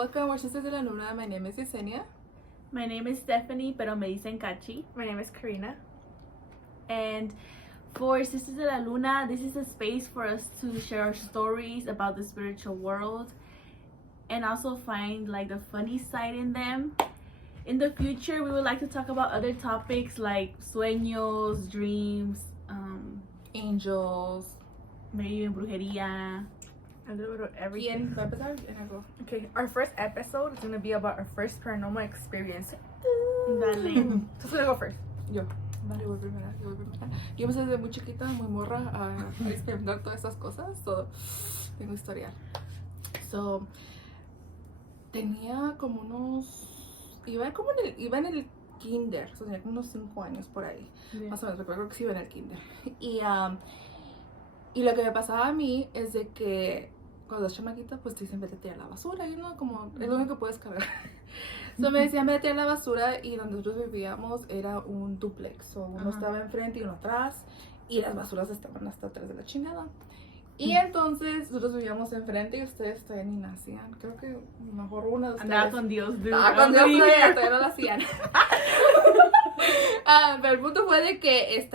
Welcome, we're Sisters de la Luna. My name is Yessy. My name is Stephanie, pero me dicen Cachi. My name is Karina. And for Sisters de la Luna, this is a space for us to share our stories about the spiritual world and also find like the funny side in them. In the future, we would like to talk about other topics like sueños, dreams, Angels. maybe even brujeria. A little bit of everything. ¿Quién va a empezar? ¿Quién hago? Okay, our first episode is going to be about our first paranormal experience. Dale. Who's going to go first? Yo. Yo voy primera. Yo empecé desde muy chiquita, muy morra, a experimentar todas estas cosas. So, tengo historial. So, tenía como unos... Iba en el kinder. So, tenía como unos 5 años por ahí. Yeah. Más o menos, recuerdo que sí iba en el kinder. Y lo que me pasaba a mí es de que cuando estás chamaquita, pues te dicen vete a tirar la basura, y no, como es lo único que puedes cargar. So me decían vete a tirar la basura, y donde nosotros vivíamos era un duplex. So uno estaba enfrente y uno atrás, y las basuras estaban hasta atrás de la chingada. Y entonces nosotros vivíamos enfrente y ustedes todavía ni nacían. Creo que mejor una de ustedes. Andaba con Dios, dude. Con Dios todavía no lo hacían. Pero el punto fue de que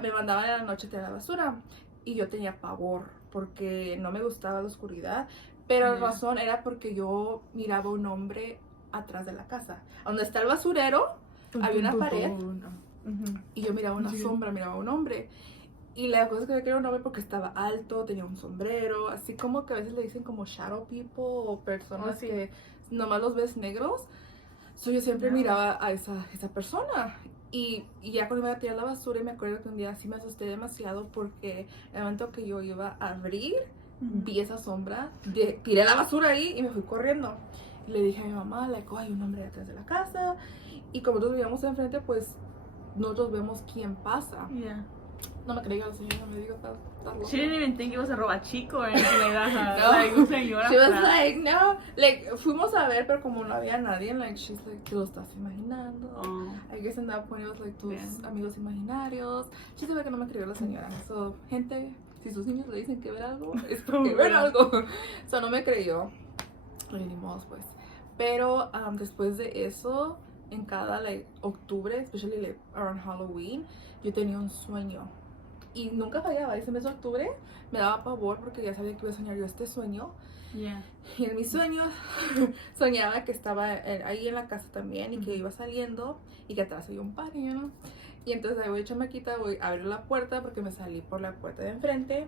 me mandaban en la noche a tirar la basura. Y yo tenía pavor porque no me gustaba la oscuridad. Pero la razón era porque yo miraba un hombre atrás de la casa. Donde está el basurero, había una pared. Y yo miraba una sombra, miraba un hombre. Y la cosa es que yo quería un hombre porque estaba alto, tenía un sombrero. Así como que a veces le dicen como shadow people o personas que nomás los ves negros. So yo siempre miraba a esa persona. Y ya cuando iba a tirar la basura, y me acuerdo que un día sí me asusté demasiado porque el momento que yo iba a abrir, vi esa sombra, tiré la basura ahí y me fui corriendo. Y le dije a mi mamá, hay un hombre detrás de la casa. Y como nosotros vivíamos enfrente, pues nosotros vemos quién pasa. Yeah. No me creía la señora, me dijo, estás loca. She didn't even think it was a robachico or anything like that. No. Like, un señor She was atrás. like, no. Like, fuimos a ver, pero como no había nadie, like, she's like, te lo estás imaginando. Oh. I guess in that point it was like tus Bien. amigos imaginarios. She sabe que no me creyó la señora. So, gente, si sus niños le dicen que ver algo, es porque ver algo. So, no me creyó. Y ni modo, pues. Pero después de eso, en cada like, octubre, especially like, around Halloween, yo tenía un sueño. Y nunca fallaba. Ese mes de octubre me daba pavor porque ya sabía que iba a soñar yo este sueño. Yeah. Y en mis sueños soñaba que estaba ahí en la casa también y que iba saliendo y que atrás había un party, ¿no? Y entonces ahí voy chamaquita, voy a abrir la puerta porque me salí por la puerta de enfrente.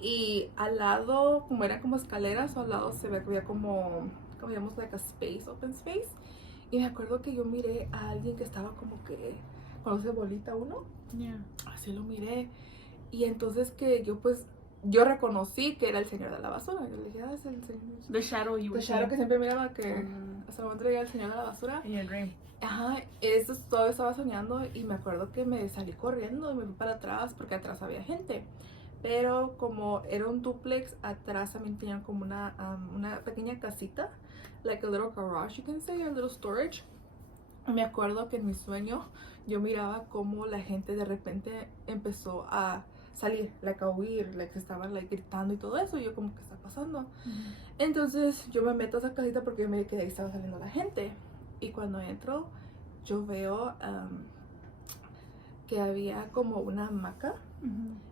Y al lado, como eran como escaleras, al lado se ve que había como digamos, like a space, open space. Y me acuerdo que yo miré a alguien que estaba como que, ¿conoce bolita uno? Yeah. Así lo miré. Y entonces que yo reconocí que era el señor de la basura. Yo le dije, es el señor. The shadow you were El shadow que seeing. siempre miraba que hasta el momento llegaba el señor de la basura. In your dream. Ajá, eso todo estaba soñando y me acuerdo que me salí corriendo y me fui para atrás porque atrás había gente. Pero como era un duplex, atrás también tenían como una pequeña casita, like a little garage, you can say, a little storage. Me acuerdo que en mi sueño yo miraba como la gente de repente empezó a salir, like a huir, like estaban like gritando y todo eso, y yo como que está pasando. Entonces yo me meto a esa casita porque yo me quedé ahí estaba saliendo la gente. Y cuando entro, yo veo que había como una hamaca.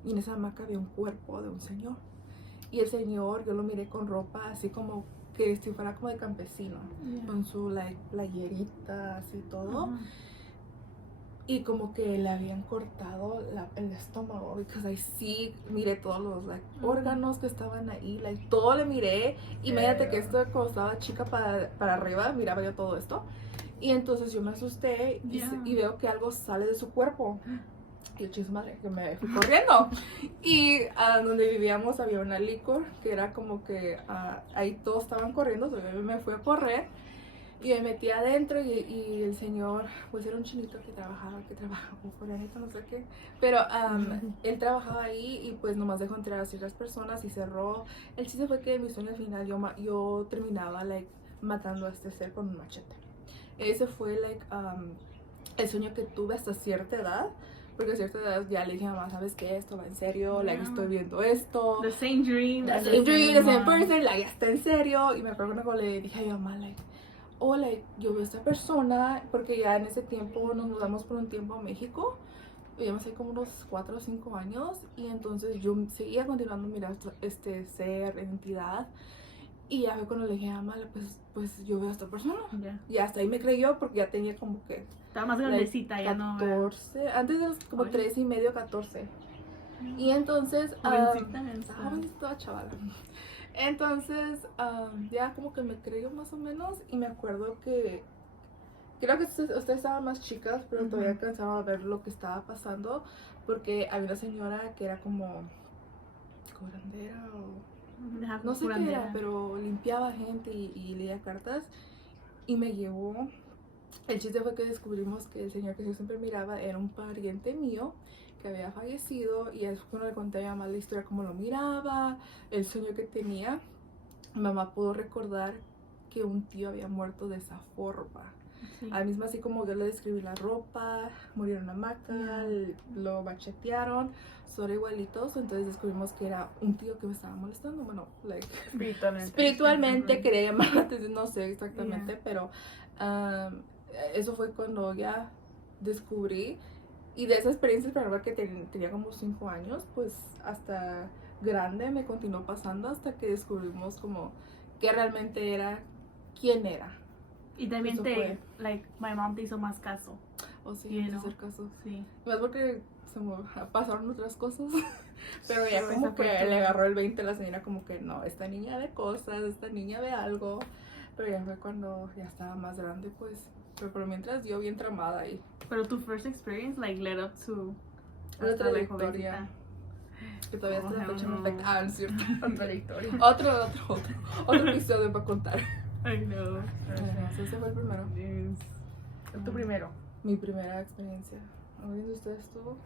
Y en esa hamaca había un cuerpo de un señor. Y el señor, yo lo miré con ropa así como que si fuera como de campesino. Con su like, playerita, así todo. Y como que le habían cortado el estómago. Porque ahí sí miré todos los like, órganos que estaban ahí. Like, todo le miré. Imagínate que esto cuando estaba chica para arriba, miraba yo todo esto. Y entonces yo me asusté y veo que algo sale de su cuerpo. Y yo, chis madre, que me fui corriendo. Y donde vivíamos había una licor que era como que ahí todos estaban corriendo. Entonces yo me fui a correr y me metí adentro. Y el señor, pues era un chinito que trabajaba, o coreanito, no sé qué. Pero él trabajaba ahí y pues nomás dejó entrar a ciertas personas y cerró. El chiste fue que en mi sueño al final yo terminaba like, matando a este ser con un machete. Ese fue like, el sueño que tuve hasta cierta edad. porque a cierta edad ya le dije a mamá, ¿sabes qué? Esto va en serio, like, estoy viendo esto. The same dream. The same dream, the same person, like, ya está en serio. Y me acuerdo cuando le dije a mi mamá, like, oh, like, yo veo a esta persona, porque ya en ese tiempo nos mudamos por un tiempo a México. Vivíamos ahí como unos 4 o 5 años. Y entonces yo seguía continuando mirando este ser, entidad. Y ya fue cuando le dije a mamá, pues yo veo a esta persona. Yeah. Y hasta ahí me creyó porque ya tenía como que Estaba más grandecita, ya no. 14, antes de los como 13 y medio, 14. Y entonces, Jovencita, estaba chavala. Entonces, ya como que me creyó más o menos. Y me acuerdo que, creo que ustedes estaban más chicas, pero todavía alcanzaba a ver lo que estaba pasando. Porque había una señora que era como curandera o no sé qué era, pero limpiaba gente y leía cartas. Y me llevó. El chiste fue que descubrimos que el señor que yo siempre miraba era un pariente mío que había fallecido. Y es cuando le conté a mi mamá la historia, cómo lo miraba, el sueño que tenía. Mi mamá pudo recordar que un tío había muerto de esa forma. Sí. A mí mismo, así como yo le describí la ropa, murió en una hamaca, lo machetearon, son igualitos. Entonces descubrimos que era un tío que me estaba molestando. Bueno, like, espiritualmente quería llamar la atención, no sé exactamente, pero eso fue cuando ya descubrí. Y de esa experiencia paranormal que tenía como 5 años, pues hasta grande me continuó pasando hasta que descubrimos como que realmente era, quién era. Y también like, my mom te hizo más caso. Oh, sí, hacer caso. Sí. Más porque se me pasaron otras cosas. Pero ya como que le agarró el 20 a la señora, como que no, esta niña ve cosas, esta niña ve algo. Pero ya fue cuando ya estaba más grande, pues. Pero mientras yo bien tramada ahí. Pero tu first experience, like, led up to otra trayectoria. Que todavía hasta la fecha me afecta. Ah, no es cierto. Otra historia. Otro episodio para contar. I know. Ese fue el primero. ¿Tu primero? Mi primera experiencia. ¿Alguien de ustedes tuvo?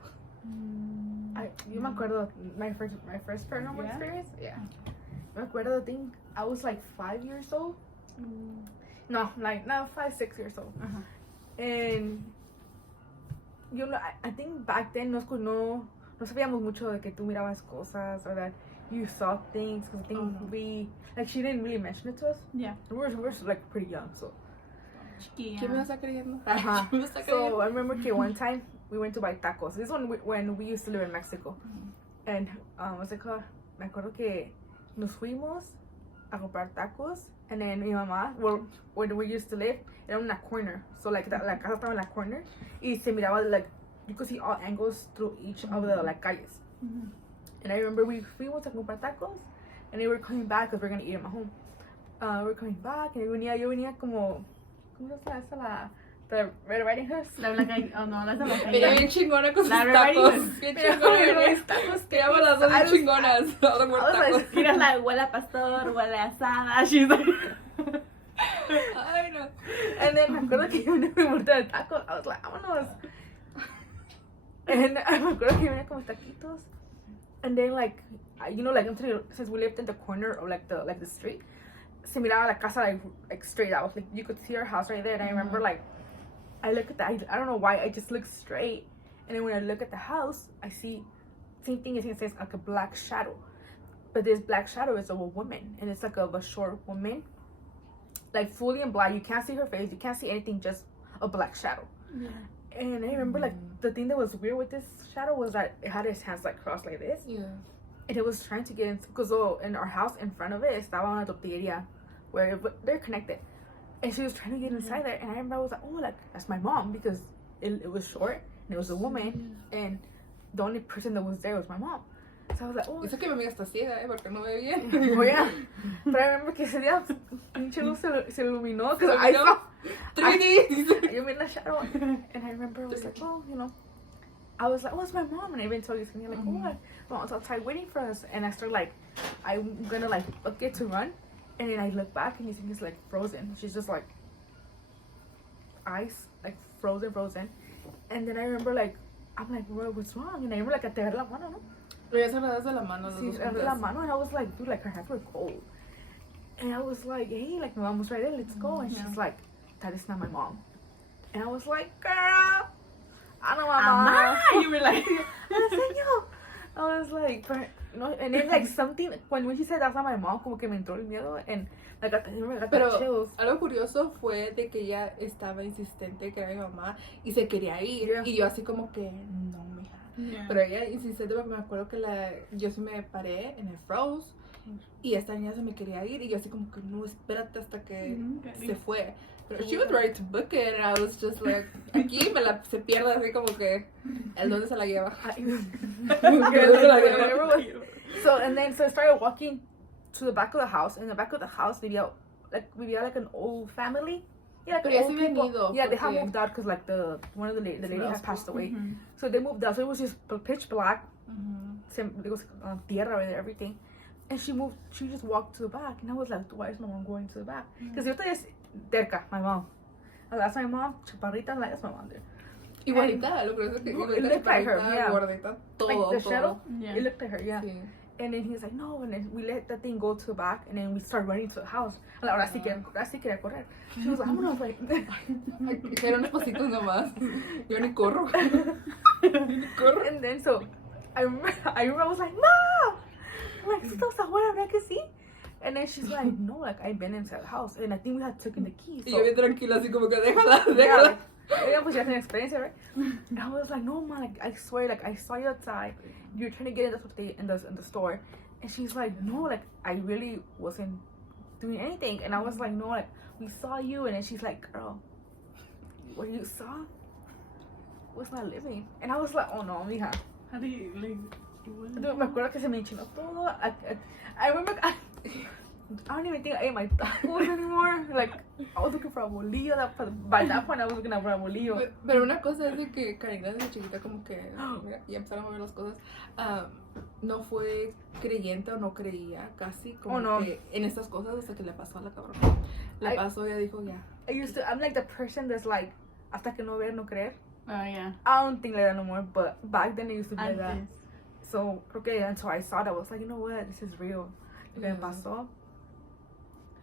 Yo me acuerdo, my first paranormal experience. Yeah. Me acuerdo, I think I was like 5 years old. No, 5, 6 years old. And yo, I think back then no sabíamos mucho de que tú mirabas cosas or that you saw things, because I think she didn't really mention it to us. Yeah. We're like pretty young, so. ¿Quién me está creyendo? So I remember que one time we went to buy tacos. This one when we used to live in Mexico. And what's it called? Me acuerdo que nos fuimos a comprar tacos. And then mi mamá, well, where we used to live, era una corner. So like la casa estaba en la corner. Y se miraba, like, you could see all angles through each of the like calles. And I remember we fuimos a comprar tacos. And they were coming back because we're going to eat them at home. We're coming back. And yo venía como, ¿cómo se llama esa? The Red Riding Hood. La blanca, oh no, la blanca. Ella bien chingona con sus tacos. Bien chingona con sus tacos. Queríamos las dos bien chingonas. Miras la huele a pastor, huele a asada. She's like... Ay, no. And then me acuerdo que yo me muerto de tacos. I was like, vámonos. And me acuerdo que venía como taquitos. And then like, you know, like since we lived in the corner of like the street, se miraba la casa like straight out. Like you could see our house right there. And I remember like, I look at I don't know why, I just look straight. And then when I look at the house, I see, same thing as it says, like a black shadow. But this black shadow is of a woman. And it's like of a short woman. Like fully in black. You can't see her face. You can't see anything, just a black shadow. Yeah. And I remember like the thing that was weird with this shadow was that it had its hands like crossed like this. Yeah. And it was trying to get into, because in our house in front of it, estaba una tortilleria where they're connected. And she was trying to get inside there. And I remember I was like, oh, like, that's my mom, because it was short and it was a woman. And the only person that was there was my mom. So I was like, oh. Eso que mi amiga está ciega, porque no ve bien. Oh, yeah. But I remember que ese día, pinche luz se iluminó. Because I saw 3D. You mean the shadow. And I remember I was like, oh, you know. I was like, oh, it's my mom. And I even told you, like, oh, my mom's outside waiting for us. And I started like, I'm gonna like get to run. And then I look back and you think it's like frozen. She's just like ice, like frozen. And then I remember like, I'm like, what's wrong? And I remember like, agarré la mano, ¿no? Ella se agarró de la mano. Sí, agarré la mano. And I was like, dude, like her hands were cold. And I was like, hey, like my mom was right there, let's go. And she's like, that is not my mom. And I was like, girl, Ano, mama. You were like, I was like, but, you know, and then like something, when she said that's not my mom, como que me entró el miedo, and like, I got Pero the chills. algo curioso fue de que ella estaba insistente que era mi mamá y se quería ir. Yeah. Y yo así como que, no, mija. yeah. Pero ella insistente porque me acuerdo que yo sí me paré en el froze y esta niña se me quería ir y yo así como que, no, espérate hasta que se fue. Pero she was ready to book it and I was just like, aquí se pierde así como que, ¿el dónde se la lleva? So I started walking to the back of the house. In the back of the house, vivía like an old family. Yeah, like Pero ya old se habían people. ido, Yeah, they had porque- moved out because like one of the lady had passed away. Mhm. So they moved out. So it was just pitch black. Ujú. It was tierra and everything. And she just walked to the back. And I was like, why is my mom going to the back? Because yo estoy cerca, my mom. I was like, that's my mom, chaparrita. I'm like, that's my mom there. Igualita, lo curioso es que It igualita, looked like her, chaparrita, yeah. gordita, todo, Like the todo. shadow, Yeah. it looked like her, yeah. Sí. And then he was like, no. And then we let that thing go to the back. And then we started running to the house. And like, ahora sí quería correr. She was like, I'm gonna like. Eran unos pasitos nomás. Yo ni corro. Ni corro. And then so I remember I was like, no. I'm like, ¿tú estás afuera, verdad que sí? And then she's like, no, like I've been inside the house. And I think we had taken the keys. Y yo bien tranquila, así como que déjala, Yeah, déjala. like, yeah, pues ya tenía experiencia, right? And I was like, no, man, like I swear, like I saw you outside. You're trying to get in the store. And she's like, no, like I really wasn't doing anything. And I was like, no, like we saw you. And then she's like, girl, what you saw was not living. And I was like, oh no, mija. How do you like? Dude, me acuerdo que se me enchinó todo. I remember I don't even think I ate my tacos anymore. Like, I was looking for a bolillo. By that point, I was looking for a bolillo. Pero una cosa es de que Karina desde chiquita como que ya empezaron a ver las cosas. No fue creyente o no creía casi como no. que en estas cosas hasta que le pasó a la cabrona. Le I- pasó y ella dijo ya. I'm like the person that's like, hasta que no ver, no creer. Oh yeah. I don't think like that no more, but back then it used to be like that. Antes. So, creo que until I saw that, I was like, you know what, this is real. Lo que me Yeah. pasó.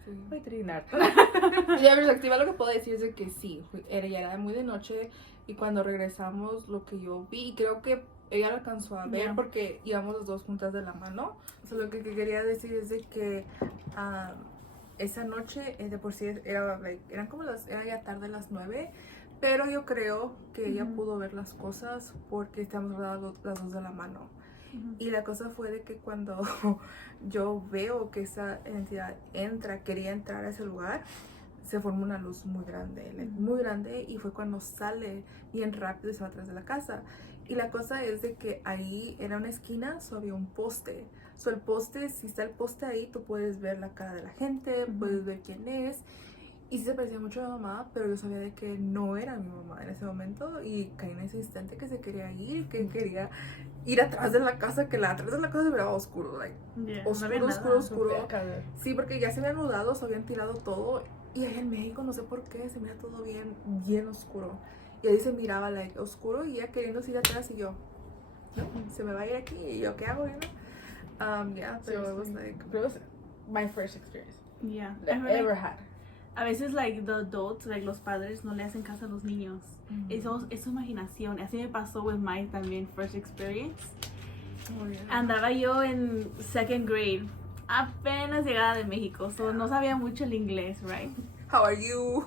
Sí. Voy a trinar. Y la perspectiva lo que puedo decir es de que sí, ya era muy de noche y cuando regresamos lo que yo vi, y creo que ella lo alcanzó a ver Yeah. porque íbamos los dos juntas de la mano. O sea, lo que quería decir es de que esa noche de por sí eran como era ya tarde las 9, pero yo creo que ella pudo ver las cosas porque estamos rodeadas las dos de la mano. Y la cosa fue de que cuando yo veo que esa entidad quería entrar a ese lugar, se formó una luz muy grande, muy grande, y fue cuando sale bien rápido y se va atrás de la casa. Y la cosa es de que ahí era una esquina, había un poste. El poste, si está el poste ahí, tú puedes ver la cara de la gente, puedes ver quién es. Y sí se parecía mucho a mi mamá, pero yo sabía de que no era mi mamá en ese momento. Y caí en ese instante que se quería ir, que quería ir atrás de la casa, que atrás de la casa se veía oscuro, like, Yeah. oscuro. Sí, porque ya se habían mudado, se habían tirado todo. Y ahí en México, no sé por qué, se mira todo bien oscuro. Y ahí se miraba, like, oscuro, y ella queriendo ir atrás, y yo, no, se me va a ir aquí, y yo, ¿qué hago? You know? Yeah, pero it was like, It was my first experience Yeah. that I I feel ever like, had. a veces like the adults, like los padres no le hacen caso a los niños. Eso es su imaginación. Así me pasó with my también first experience. oh, yeah. Andaba yo en second grade, apenas llegada de México, so no sabía mucho el inglés, right? How are you?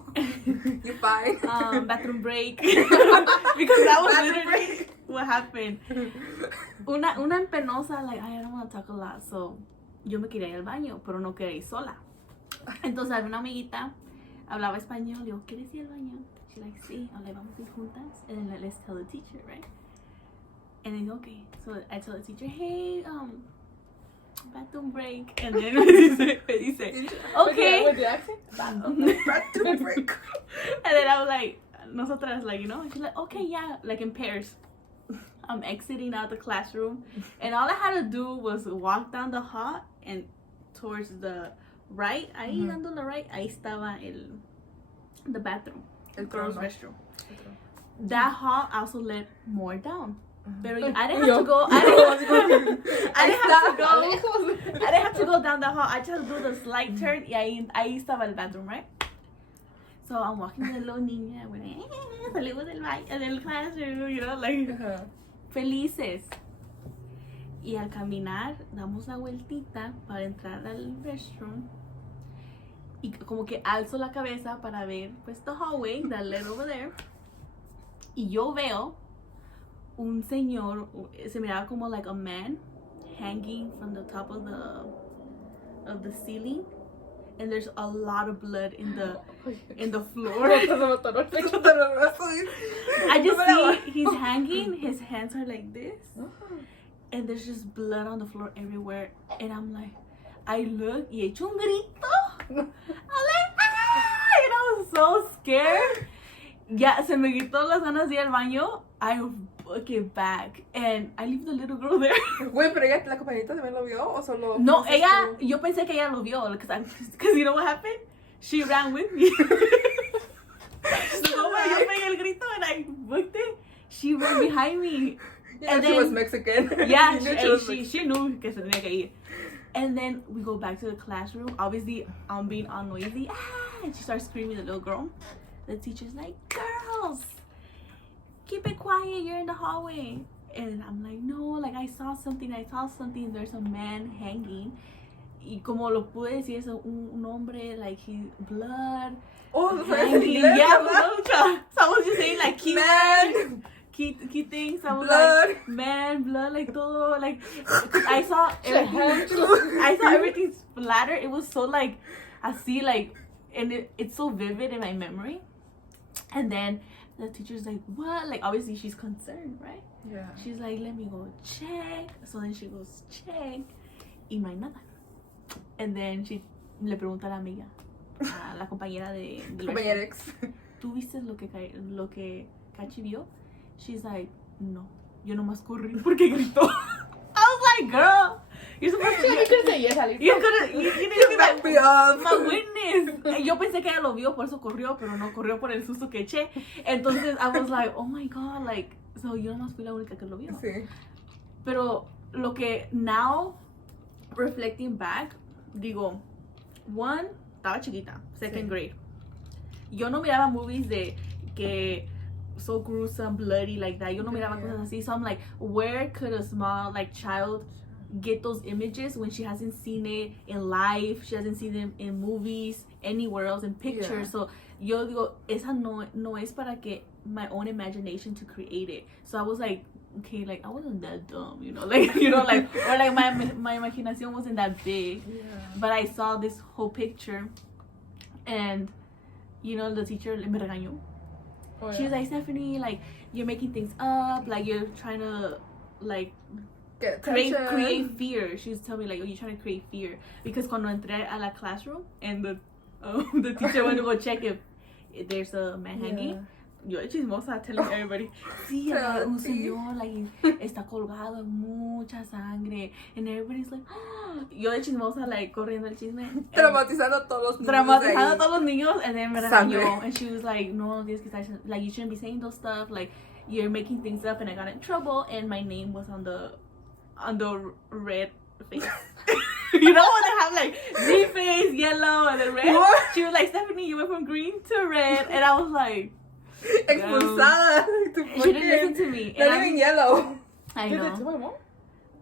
You fine? Bathroom break. Because that was Bathroom literally what happened. Una penosa, like, I don't want to talk a lot, so yo me quería ir al baño, pero no quería ir sola. Entonces había una amiguita, hablaba español, digo, ¿quieres ir al baño? She's like, sí, le vamos a ir juntas, and then let's tell the teacher, right? And then, okay, so I tell the teacher, hey, bathroom break, and then me dice, okay. With the accent? Bathroom break. And then I was like, nosotras, like, you know, she's like, okay, yeah, like in pairs. I'm exiting out the classroom, and all I had to do was walk down the hall and towards the right, ahí dando la right, ahí estaba the bathroom, El girls' trono. restroom. That hall also led more down. Pero I didn't have to go. I didn't have to go down the hall. I just do the slight turn y ahí estaba el bathroom, right? So I'm walking with a little niña, salimos del classroom, you know, like, felices. Y al caminar, damos la vueltita para entrar al restroom. Y como que alzo la cabeza para ver, pues, the hallway, that led over there. Y yo veo un señor, se miraba como like a man, hanging from the top of the ceiling. And there's a lot of blood in the floor. I just see he's hanging, his hands are like this. And there's just blood on the floor everywhere. And I'm like, I look, y echo un grito. I'm like, ah! And I was so scared. Ya, se me quitó las ganas de ir al baño. I book it back. And I leave the little girl there. Güey, pero ella, la compañerita también lo vio o solo. No, ella, yo pensé que ella lo vio. Because you know what happened? She ran with me. So when yo pegué el grito and I booked it, she ran behind me. Yeah, and she then, was Mexican. Yeah, she knew que se tenía que ir. And then we go back to the classroom. Obviously, I'm being all noisy. Ah, and she starts screaming, the little girl. The teacher's like, girls, keep it quiet, you're in the hallway. And I'm like, no, like I saw something. There's a man hanging. Y como lo pude decir, es un hombre, like he blood. Oh, hanging. Yeah, so I was just saying like key man. Key things. I was Blood. like, man, blood, like todo, like I saw everything. I saw everything splattered. It was so like, I see like, and it's so vivid in my memory. And then the teacher's like, what? Like obviously she's concerned, right? Yeah. She's like, let me go check. So then she goes check. Y no hay nada. And then she le pregunta a la amiga, a la compañera de Compañerex. ¿Tú viste lo que Cachi vio? She's like, no, yo nomás corrí porque gritó. I was like, girl, you're supposed to. You could say yes, Ali. You didn't be Back me up. my witness. Yo pensé que ella lo vio, por eso corrió, pero no corrió por el susto que eché. Entonces I was like, oh my god, like, so yo nomás fui la única que lo vio. Sí. Pero lo que now, reflecting back, digo, one, estaba chiquita, second grade. Yo no miraba movies de que so gruesome, bloody like that. Yo no miraba cosas así. So I'm like, where could a small like child get those images when she hasn't seen it in life? She hasn't seen them in movies, anywhere else in pictures. So yo digo, esa no es para que my own imagination to create it. So I was like, okay, like I wasn't that dumb, you know, like like or like my imagination wasn't that big. Yeah. But I saw this whole picture, and you know the teacher me regañó. Oh, yeah. She was like, Stephanie, like you're making things up, like you're trying to like create fear. She was telling me like, oh, you're trying to create fear, because cuando entré a la classroom and the teacher went to go check if there's a man hanging. Yo chismosa telling everybody, sí, un señor like está colgado en mucha sangre, and everybody's like, oh. Yo de chismosa like corriendo el chisme, Traumatizando a todos los niños. And then me regañó, and she was like, no, tienes que estar, like you shouldn't be saying those stuff, like you're making things up. And I got in trouble, and my name was on the red face. You know when I have like green face, yellow, and then red. What? She was like, Stephanie, you went from green to red, and I was like, Expulsada. she didn't listen to me. Not even yellow. I Did know. it to my mom?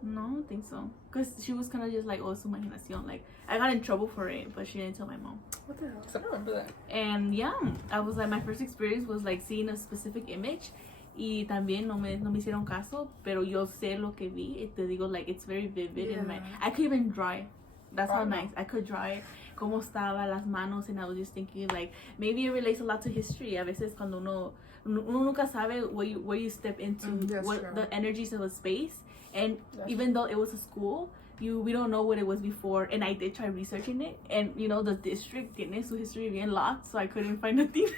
No, I don't think so. Because she was kind of just like, oh, su imaginación. Like, I got in trouble for it, but she didn't tell my mom. What the hell? I don't remember that. And yeah, I was like, my first experience was like seeing a specific image. Y también no me hicieron caso, pero yo sé lo que vi. Te digo, like, it's very vivid in my... I could even draw it. That's how nice. I could draw it. Cómo estaba las manos, and I was just thinking, like, maybe it relates a lot to history. A veces cuando uno nunca sabe where you step into, the energies of a space. And even though it was a school, we don't know what it was before. And I did try researching it, and you know the district tiene su history bien locked, so I couldn't find nothing.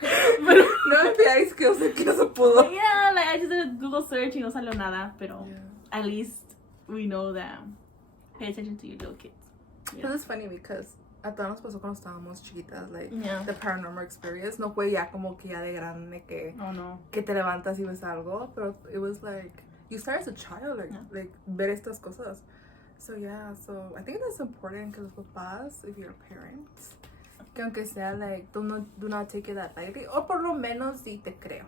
But no FBI skills que no se pudo. Yeah, like I just did a Google search y no salió nada, pero at least we know that. Pay attention to your little kids. Yeah. It's funny because a todos nos pasó cuando estábamos chiquitas, like the paranormal experience. No fue ya como que ya de grande que que te levantas y ves algo, pero it was like you start as a child, like ver estas cosas. So yeah, so I think that's important because papás, if you're parents, que aunque sea, like, do not take it that lightly. O por lo menos sí te creo.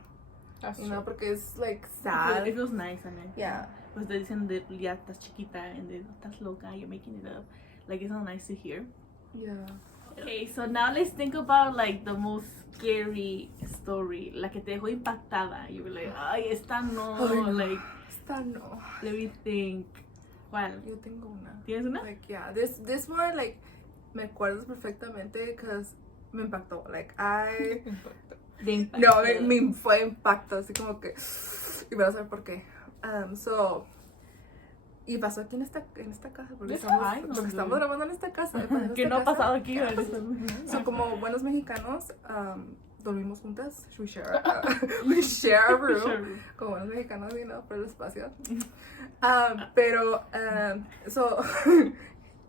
That's You know, true. porque it's, like, It sad. feels nice, I mean. Yeah. Pues te dicen de ya estás chiquita and then estás loca, you're making it up. Like, it's not nice to hear. Yeah. Okay, so now let's think about like the most scary story, la que te dejó impactada. You were like, ay, esta no, Ay, no. like, Esta no. let me think. ¿Cuál? Yo tengo una. ¿Tienes una? Like, yeah, this one, like, me acuerdo perfectamente because me impactó. Like, no, me fue impacto, así como que, y voy a saber por qué. Y pasó aquí en esta casa, porque estamos grabando en esta casa. Que no ha pasado aquí. Son como buenos mexicanos, dormimos juntas, we share a room, como buenos mexicanos, you know, por el espacio. Pero,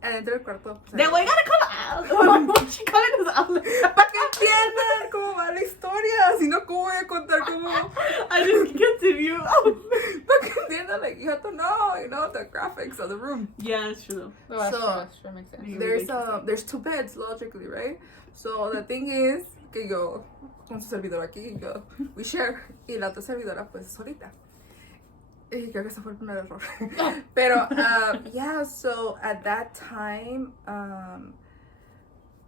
adentro del cuarto. Pues, Then we gotta come out. She calling us out. Para que entiendan cómo va la historia, si no, ¿cómo voy a contar cómo? I just continue. Para que entiendan, like, you have to know, you know, the graphics of the room. Yeah, it's true. No, that's So, true. That's true. Makes sense. There's two beds, logically, right? So, the thing is, que yo, con su servidor aquí, yo, we share, y la otra servidora, pues, solita. Y creo que ese fue el primer error. Pero, yeah, so, at that time,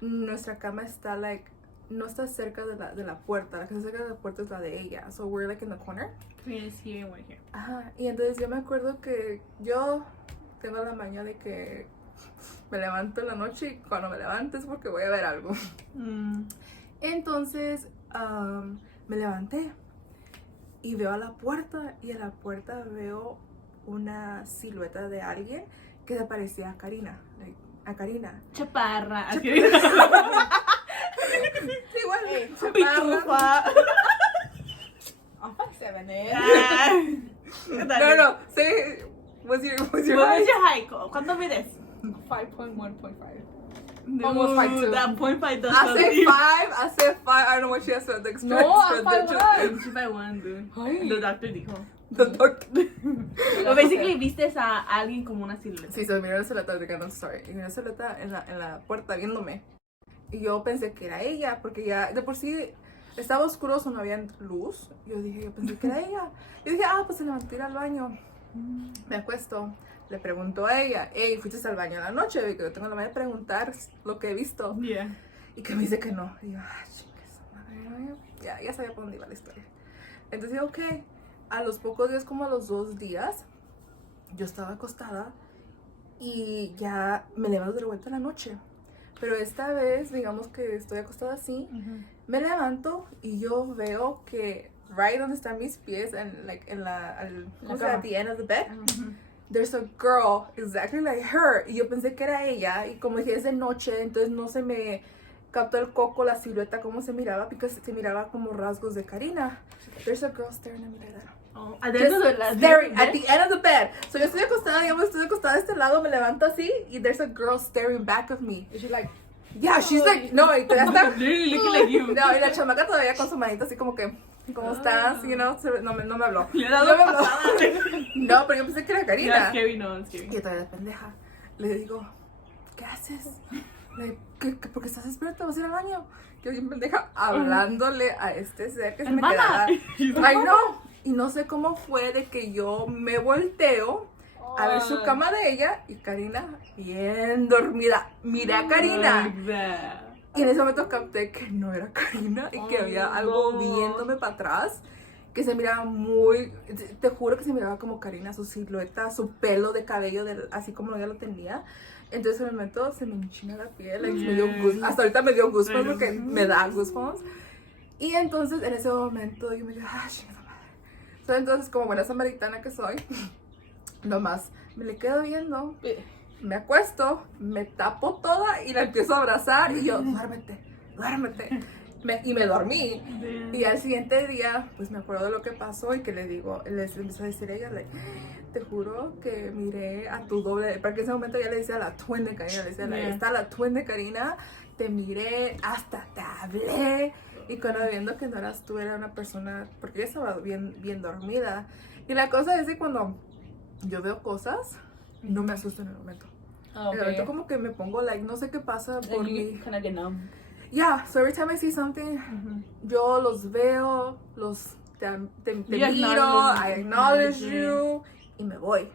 nuestra cama está, like, no está cerca de la puerta. La que está cerca de la puerta es la de ella. So, we're, like, in the corner. Queen is here and we're here. Ajá, y entonces yo me acuerdo que yo tengo la maña de que me levanto en la noche y cuando me levanto es porque voy a ver algo. Entonces, me levanté y veo a la puerta y en la puerta veo una silueta de alguien que se parecía a Karina. Like, a Karina. Chaparra. Igual, Pitufa. I'm 5'7", eh? No, say, what's your What was height? your height? ¿Cuánto mides? 5.1.5. Almost 5'2". That 0.5 does I say five. I don't know what she has to express. No, I'm 5'1". She's 5'1", dude. Ay. The doctor dijo. The doctor. But basically, vistes a alguien como una silueta. Sí, se miró la silueta de Canon Story. Y miró la silueta en la puerta viéndome. Y yo pensé que era ella, porque ya de por sí estaba oscuro, o no había luz. Yo pensé que era ella. Yo dije, pues se levantó a ir al baño. Me acuesto, le pregunto a ella, hey, ¿fuiste al baño en la noche? Porque yo tengo la manera de preguntar lo que he visto. Yeah. Y que me dice que no. Y yo, chingue su madre. Ya sabía por dónde iba la historia. Entonces, ok, a los pocos días, como a los 2 días, yo estaba acostada y ya me levanto de vuelta en la noche. Pero esta vez, digamos que estoy acostada así, me levanto y yo veo que right donde están mis pies, ¿cómo se llama? At the end of the bed, there's a girl exactly like her. Y yo pensé que era ella, y como dije, es de noche, entonces no se me captó el coco, la silueta, cómo se miraba, porque se miraba como rasgos de Karina. There's a girl staring at me like that. Oh, Staring at the end of the bed. So yo estoy acostada, de este lado, me levanto así, y there's a girl staring back of me. Is she like... Yeah, she's like, no, y todavía está... Literally looking like you. No, y la chamaca todavía con su manita así como que, ¿cómo estás? You know, no me habló. Le he No dado me habló. patada. No, pero yo pensé que era No, Karina. it's scary, no, it's scary. Y yo todavía de pendeja le digo, ¿qué haces? ¿Por qué estás despierta? ¿Vas a ir al baño? Yo bien pendeja hablándole a este ser que se me Hermana. quedaba. Ay, no. Y no sé cómo fue de que yo me volteo a ver su cama de ella y Karina bien dormida. Miré a Karina. Like that. Y en ese momento capté que no era Karina y que había algo viéndome para atrás. Que se miraba muy, te juro que se miraba como Karina, su silueta, su pelo de cabello, así como ella lo tenía. Entonces en el momento se me enchina la piel, like, me dio hasta ahorita me dio goosebumps porque me da goosebumps. Y entonces en ese momento yo me dije, chingada madre. So, entonces como buena samaritana que soy, nomás me le quedo viendo, me acuesto, me tapo toda y la empiezo a abrazar y yo, duérmete. Y me dormí. Y al siguiente día, pues me acuerdo de lo que pasó y que les empezó a decir a ella, like, te juro que miré a tu doble, porque en ese momento ya le decía a la twin de Karina, le decía, está la twin de Karina, te miré, hasta te hablé. Y cuando viendo que no eras tú, era una persona, porque ella estaba bien dormida. Y la cosa es que cuando yo veo cosas, no me asusto en el momento. En el momento como que me pongo, like, no sé qué pasa por mí. Kind of get numb. Yeah, so every time I see something, yo los veo, te miro, I acknowledge you, y me voy.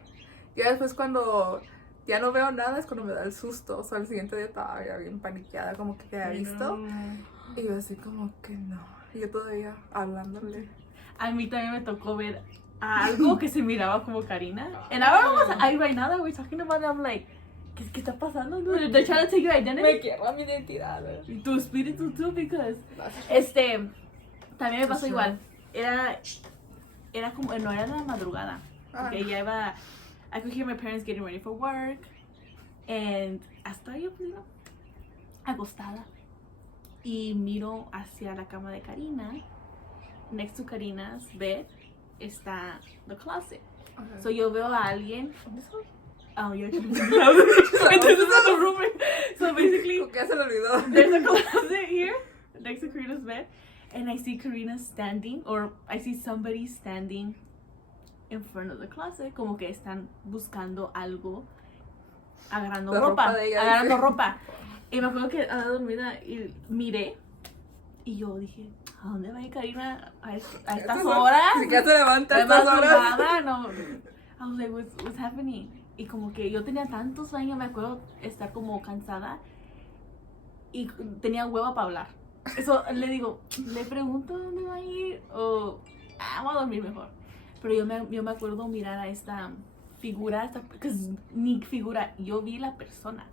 Y después cuando ya no veo nada es cuando me da el susto. O sea, el siguiente día estaba ya bien paniqueada, como que había visto. Y yo así como que no. Y yo todavía hablándole. A mí también me tocó ver algo que se miraba como Karina. And I don't know what's right now that we're talking about it, I'm like, ¿qué está pasando? They're trying to take your identity. Me quiero mi identidad. Y tu espíritu too, because también me pasó igual. Era como, no era la madrugada. Porque ya iba, I could hear my parents getting ready for work. And hasta yo, pues, acostada. Y miro hacia la cama de Karina. Next to Karina's bed está the closet. Okay. So yo veo a alguien. Oh, you're actually the roommate. So basically, ¿Qué se le olvidó? There's a closet here next to Karina's bed, and I see Karina standing, or I see somebody standing in front of the closet, como que están buscando algo, agarrando ropa. Y me acuerdo que estaba dormida y miré, y yo dije, ¿a dónde va Karina a estas horas? ¿Si que se levanta a estas horas? No. I was like, what's happening? Y como que yo tenía tanto sueño, me acuerdo estar como cansada y tenía hueva para hablar. Eso le digo, ¿le pregunto dónde va a ir? O vamos a dormir mejor. Pero yo me acuerdo mirar a esta figura, ni figura, yo vi la persona.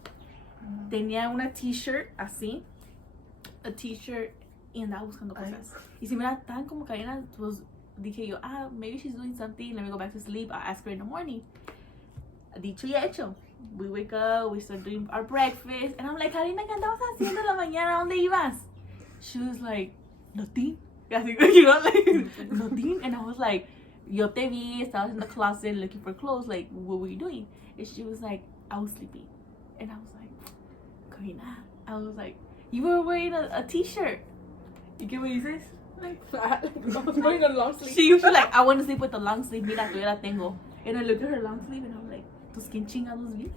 Tenía una t-shirt así, y andaba buscando cosas. Y si mira tan como Karina, pues dije yo, maybe she's doing something, let me go back to sleep, I'll ask her in the morning. Dicho y hecho, we wake up, we start doing our breakfast, and I'm like, Karina, ¿qué andabas haciendo en la mañana? ¿Dónde ibas? She was like, nothing. You know, like, nothing. And I was like, yo te vi, estabas in the closet looking for clothes, like, what were you doing? And she was like, I was sleeping. And I was like, Karina, I was like, you were wearing a t-shirt. ¿Y qué me dices? Like, I was wearing a long sleeve. She was like, I want to sleep with the long sleeve, mira, yo la tengo. And I look at her long sleeve and I'm like, ¿tus quién chingados vi?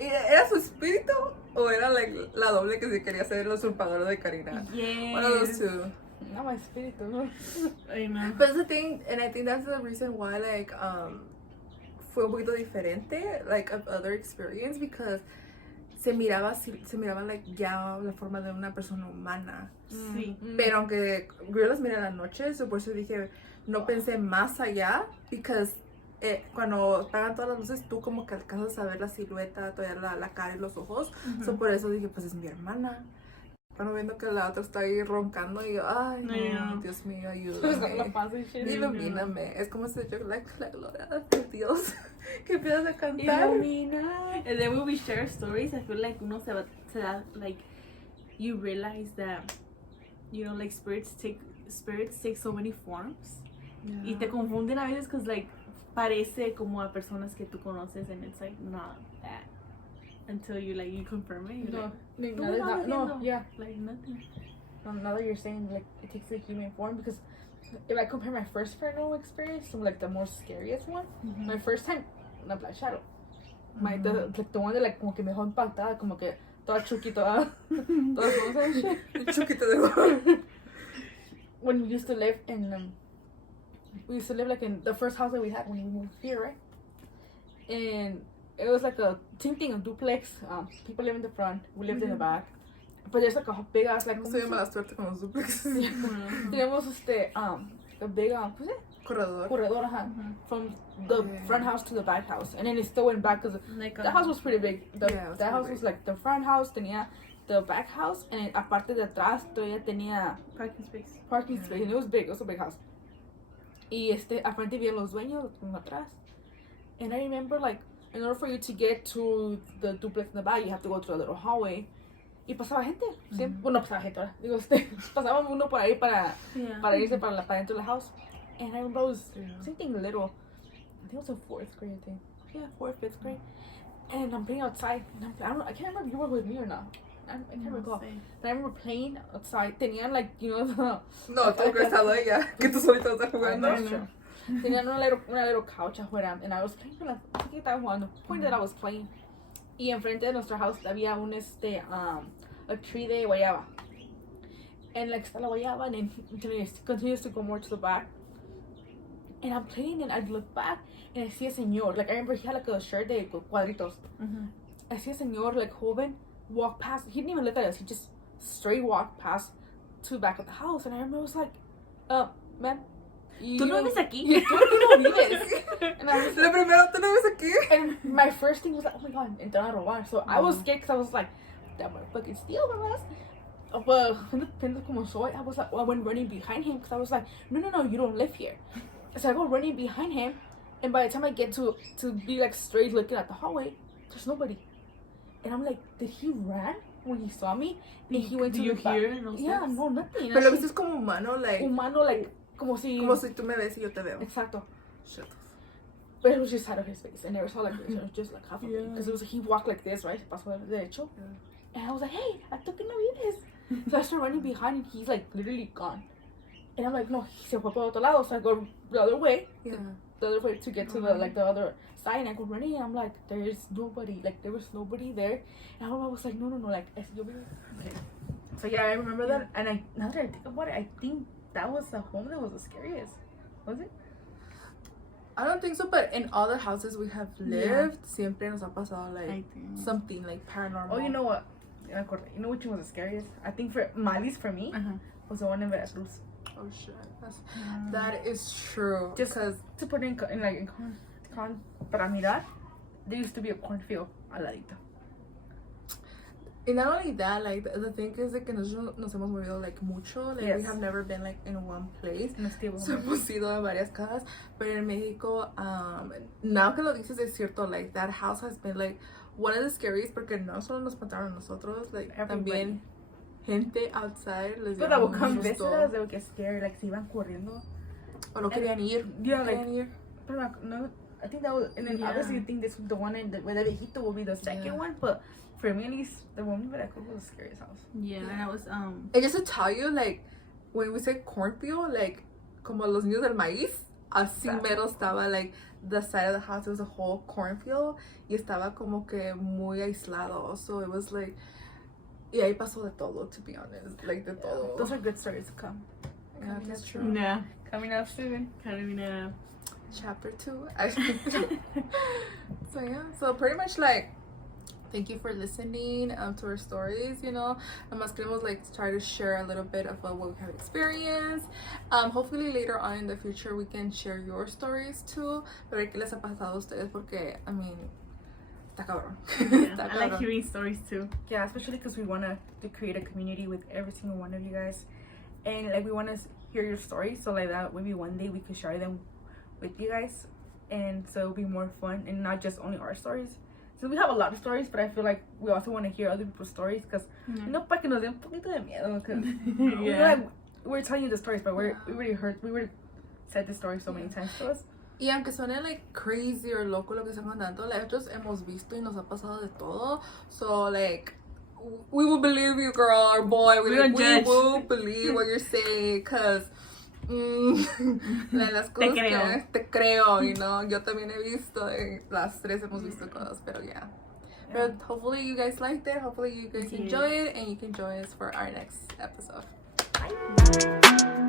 ¿Era su espíritu o era like, la doble que se quería ser el usurpador de Karina? Yes. One of those two. Not my espíritu, no. I know. But that's the thing, and I think that's the reason why like fue un poquito diferente, like of other experience, because se miraba like ya la forma de una persona humana. Sí. Pero aunque yo las miré en la noche, so por eso dije, no pensé más allá, because cuando apagan todas las luces, tú como que alcanzas a ver la silueta, todavía la cara y los ojos. So por eso dije, pues es mi hermana. Cuando viendo que la otra está ahí roncando, y yo, ay, no, Dios mío, ayúdame. Ilumíname. Es como ese joke, la gloria de Dios, que empiezas a cantar. Ilumina. And then when we share stories, I feel like uno se da, like, you realize that, you know, like, spirits take so many forms. Yeah. Y te confunden a veces, because, like, parece como a personas que tú conoces, and it's like not that until you confirm it. You're yeah, like nothing. Now that you're saying like it takes a human form, because if I compare my first paranormal experience to like the most scariest one, my first time, una black shadow, the one that like como que me dejó impactada, como que toda Chucky, toda Chucky te dejó. When we used to live in we used to live like in the first house that we had when we moved here, right? And it was like a same thing, a duplex. People live in the front, we lived in the back. But there's like a big ass like. No se llama la suerte con los duplexes. Tenemos a big corredor, from the front house to the back house, and then it still went back because the house was pretty big. That house was like the front house tenía the back house, and aparte de atrás todavía tenía parking space, and it was big. It was a big house. Y aparte vivían los dueños atrás. And I remember like, in order for you to get to the duplex in the back, you have to go through a little hallway. Y pasaba gente. Bueno, pasaba gente ahora. Digo, pasaba uno por ahí para irse para dentro de la house. And I remember it was something little. I think it was in 4th grade, I think. Yeah, 4th, 5th grade. And I'm playing outside. And I can't remember if you were with me or not. I can't recall. But I remember playing outside. Tenían like, you know, no, tengo que estar ella. Que tú solita estás jugando. Tenían una little couch afuera. And I was playing con la... ¿Qué estaba jugando? Point that I was playing. Y enfrente de nuestra house había a tree de guayaba. and like está la guayaba, and then continues to go more to the back. And I'm playing, and I look back, and I see a señor. Like, I remember he had like a shirt de cuadritos. I see a señor, like, joven, walk past. He didn't even look at us. He just straight walked past to the back of the house. And I remember I was like, ma'am, ¿Tú no vives aquí? Tú no vives. And I was Lo primero, ¿tú no vives aquí? and my first thing was like, oh my god, entraron a robar. So I was scared because I was like, that motherfucking steal from us. But como soy, I was like, I went running behind him because I was like, no, you don't live here. So I go running behind him, and by the time I get to be like straight looking at the hallway, there's nobody. And I'm like, did he run when he saw me? And he went to the back. Yeah, no, nothing. Pero lo viste como humano, like... Humano, like, como si tú me ves y yo te veo. Exacto. Shit. But it was just out of his face. I never saw like this. It was just like half of it. Because it was he walked like this, right? Pasó derecho. And I was like, hey, I took no vienes. So I started running behind, and he's like literally gone. And I'm like, no, se fue por otro lado. So I go the other way. Yeah. The other way to get to the like the other side, and I go running, and I'm like, there's nobody. Like, there was nobody there. And I was like, no, like, okay. So yeah, I remember that. And now that I think about it, I think that was the home that was the scariest. Was it? I don't think so, but in all the houses we have lived, siempre nos ha pasado like something like paranormal. Oh, you know what? You know which one was the scariest? I think for at least for me, was the one in Veracruz. Oh shit, that is true. Just because to put in para mirar, there used to be a cornfield al ladito. And not only that, like the thing is like que nosotros nos hemos movido like mucho, like we have never been like in one place. So hemos ido a varias casas, pero en Mexico, now que lo dices es cierto, like that house has been like one of the scariest porque no solo nos mataron a nosotros, like también gente outside les dio mucho susto. They would get scared, like se iban corriendo. O no querían ir. Yeah, like pero no, I think that was, and then obviously you think this was the one where the viejito will be the second one, but for me at least, the one in Veracruz was the scariest house. Yeah, and I was And just to tell you, like when we say cornfield, like como los niños del maíz, así mero estaba like the side of the house. It was a whole cornfield y estaba como que muy aislado. So it was like, y ahí pasó de todo, to be honest, like de todo. Those are good stories to come. Yeah, that's true. Yeah, coming up soon. Coming up. Chapter 2, actually. So yeah, so pretty much like, thank you for listening to our stories, you know. Nomás queremos like try to share a little bit of what we have experienced. Hopefully later on in the future we can share your stories too. Pero ¿qué les ha pasado a ustedes? Porque, I mean, está cabrón. Yeah, I like hearing stories too. Yeah, especially because we want to create a community with every single one of you guys. And like we want to hear your stories, so like that maybe one day we could share them with you guys. And so it'll be more fun and not just only our stories. So we have a lot of stories, but I feel like we also want to hear other people's stories because you know, para que nos dé un poquito de miedo. We're telling you the stories, but we already said the story so many times to us. Y aunque suene like crazy or loco lo que están contando, like, nosotros hemos visto y nos ha pasado de todo. So like, we will believe you, girl or boy. We will believe what you're saying, cause las cosas te creo, you know. Yo también he visto, las tres hemos visto cosas, pero yeah. But hopefully you guys liked it. Hopefully you guys enjoy it, and you can join us for our next episode. Bye.